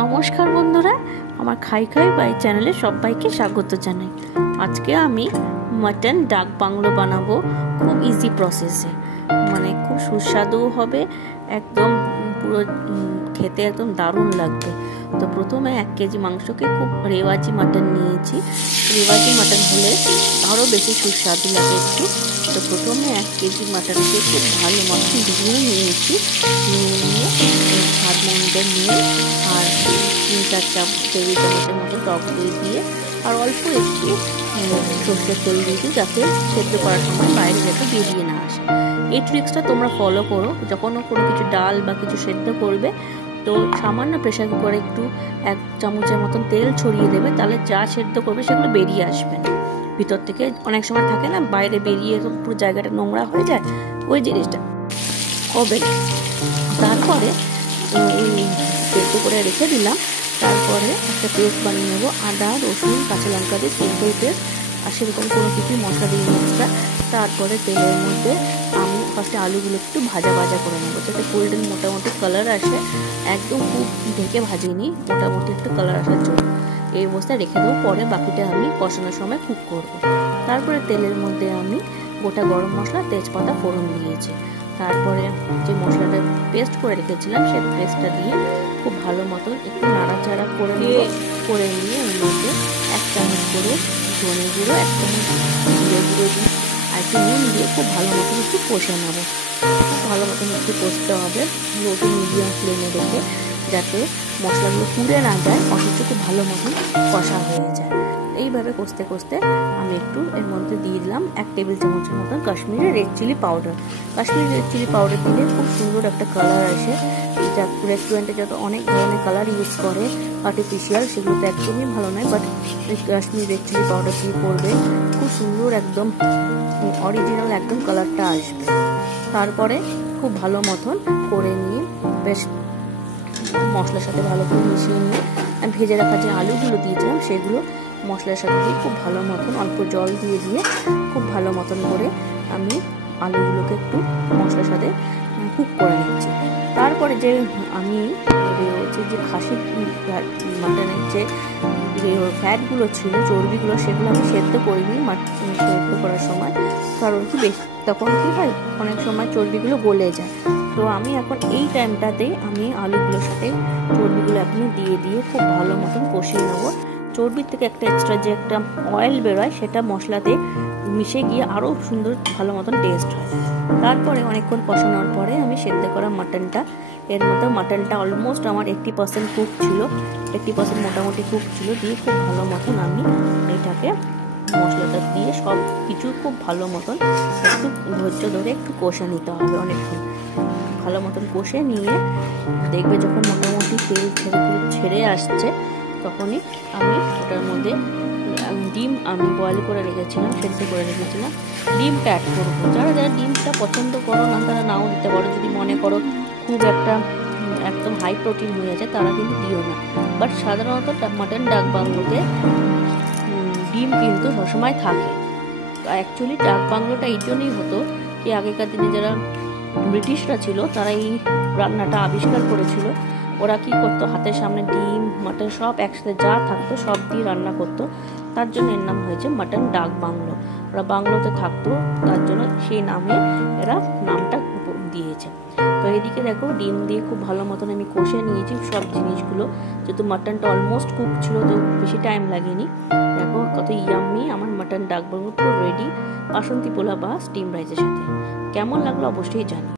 নমস্কার বন্ধুরা, আমার খাই খাই বাই চ্যানেলে সবাইকে স্বাগত জানাই। আজকে আমি মাটন ডাক বাংলো বানাবো খুব ইজি প্রসেসে, মানে খুব সুস্বাদু হবে, একদম পুরো খেতে একদম দারুণ লাগবে। তো প্রথমে 1 কেজি মাংসকে খুব রেওয়াজি মাটন নিয়েছি। রেওয়াজি মাটন হলে আরও বেশি সুস্বাদু লাগে একটু। তো প্রথমে 1 কেজি মাটনকে খুব ভালো মতন ধুয়ে নিয়েছি। নিয়ে স্বাদ মতো নিয়ে আর 3-4 টেবিল চামচের মতো টক দই দিয়ে আর অল্প একটু সর্ষের তেল দিয়ে দিই, যাতে সেদ্ধ করার সময় বাইরে যাতে বেরিয়ে না আসে। এই ট্রিক্সটা তোমরা ফলো করো। যখন কোনো কিছু ডাল বা কিছু সেদ্ধ করবে, তো সামান্য প্রেশার কুকারে একটু 1 চামচের মতন তেল ছড়িয়ে দেবে, তাহলে যা সেদ্ধ করবে সেগুলো বেরিয়ে আসবে না। ভিতর থেকে অনেক সময় থাকে না, বাইরে বেরিয়ে পুরো জায়গাটা নোংরা হয়ে যায়, ওই জিনিসটা হবে না। তারপরে সেদ্ধ করে রেখে দিলাম। তারপরে একটা পেস্ট বানিয়ে নেবো, আদা রসুন কাঁচা লঙ্কা দিয়ে সিম্পল পেস্ট, আর সেরকম কোনো কিছু মশলা দিয়ে এক্সট্রা। তারপরে তেলের মধ্যে আমি ফার্স্টে আলুগুলো একটু ভাজা করে নেবো, যাতে গোল্ডেন মোটামুটি কালার আসে। একদম খুব ঢেকে ভাজিনি, মোটামুটি একটু কালার আসার জন্য এই অবস্থায় রেখে দেবো। পরে বাকিটা আমি কষানোর সময় কুক করবো। তারপরে তেলের মধ্যে আমি গোটা গরম মশলা তেজপাতা ফোড়ন দিয়েছি। তারপরে যে মশলাটা পেস্ট করে রেখেছিলাম সেই পেস্টটা দিয়ে খুব ভালো মতন একটু নাড়াচাড়া করে নিয়ে এর মধ্যে 1 চামচ করে ধনে গুঁড়ো, 1 চামচ জিরে গুঁড়ো দিয়ে আর একটু নুন দিয়ে খুব ভালো মতন একটু কষে নেবো। খুব ভালো মতন একটু কষতে হবে, লো টু মিডিয়াম ফ্লেমে রেখে, যাতে মশলাগুলো পুড়ে না যায়, অথচ খুব ভালো মতন কষা হয়ে যায়। এইভাবে কষতে কষতে আমি একটু এর মধ্যে দিয়ে দিলাম 1 টেবিল চামচের মতন Kashmiri red chilli powder. Kashmiri red chilli powder দিলে খুব সুন্দর একটা কালার আসে। যা রেস্টুরেন্টে যত অনেক ধরনের কালার ইউজ করে আর্টিফিশিয়াল, সেগুলো তো একদমই ভালো নয়, but Kashmiri red chilli powder দিয়ে করবে খুব সুন্দর, একদম অরিজিনাল একদম কালারটা আসবে। তারপরে খুব ভালো মতন করে নিয়ে বেশ মশলার সাথে ভালো করে মিশিয়ে নিয়ে আমি ভেজে রাখা যে আলুগুলো দিয়েছিলাম সেগুলো মশলার সাথে দিয়ে খুব ভালো মতন অল্প জল দিয়ে খুব ভালো মতন করে আমি আলুগুলোকে একটু মশলার সাথে কুক করে নিচ্ছি। তারপরে যে আমি যে খাসি মাটনের যে ফ্যাটগুলো ছিল, চর্বিগুলো, সেগুলো আমি সেদ্ধ করিনি সেদ্ধ করার সময়, কারণ কি বেশি তখন কি হয় অনেক সময় চর্বিগুলো গলে যায়। তো আমি এখন এই টাইমটাতেই আমি আলুগুলোর সাথে চর্বিগুলো এখন দিয়ে খুব ভালো মতন কষিয়ে নেবো। চর্বির থেকে একটা এক্সট্রা যে একটা অয়েল বেরোয়, সেটা মশলাতে মিশে গিয়ে আরও সুন্দর ভালো মতন টেস্ট হয়। তারপরে অনেকক্ষণ কষানোর পরে আমি সেদ্ধ করা মাটনটা এর মধ্যে, মাটনটা অলমোস্ট আমার 80% কুক ছিল, 80% মোটামুটি কুক ছিল, দিয়ে খুব ভালো মতন আমি এটাকে মশলাটা দিয়ে সব কিছু খুব ভালো মতন একটু ধৈর্য ধরে একটু কষে নিতে হবে। অনেকক্ষণ ভালো মতন কষে নিয়ে দেখবে যখন মোটামুটি তেল ছেড়ে আসছে, তখনই আমি ওটার মধ্যে ডিম আমি বয়েল করে রেখেছিলাম, সেদ্ধ করে রেখেছিলাম, ডিমটা অ্যাড করবো। যারা ডিমটা পছন্দ করো না, তারা নাও দিতে পারো। যদি মনে করো খুব একদম হাই প্রোটিন হয়ে যায়, তারা কিন্তু দিও না। বাট সাধারণত মাটন ডাক বাংলোতে ডিম কিন্তু সবসময় থাকে। অ্যাকচুয়ালি ডাক বাংলোটা এই জন্যই হতো কি, আগেকার দিনে যারা ব্রিটিশরা ছিল, তারা এই রান্নাটা আবিষ্কার করেছিল। ওরা কি করতো, হাতের সামনে ডিম মাটন সব একসাথে যা থাকতো সব দিয়ে রান্না করতো। তার জন্য এর নাম হয়েছে মাটন ডাক বাংলো। ওরা বাংলোতে থাকতো, তার জন্য সেই নামে এরা নামটা দিয়েছে। তো এদিকে দেখো ডিম দিয়ে খুব ভালো মতন আমি কষে নিয়েছি সব জিনিসগুলো, যেহেতু মাটনটা অলমোস্ট কুক ছিল, তো বেশি টাইম লাগেনি। দেখো কত ইয়াম্মি আমার মাটন ডাক বাংলো পুরো রেডি, বাসন্তী পোলা বা স্টিম রাইসের সাথে। কেমন লাগলো অবশ্যই জানি।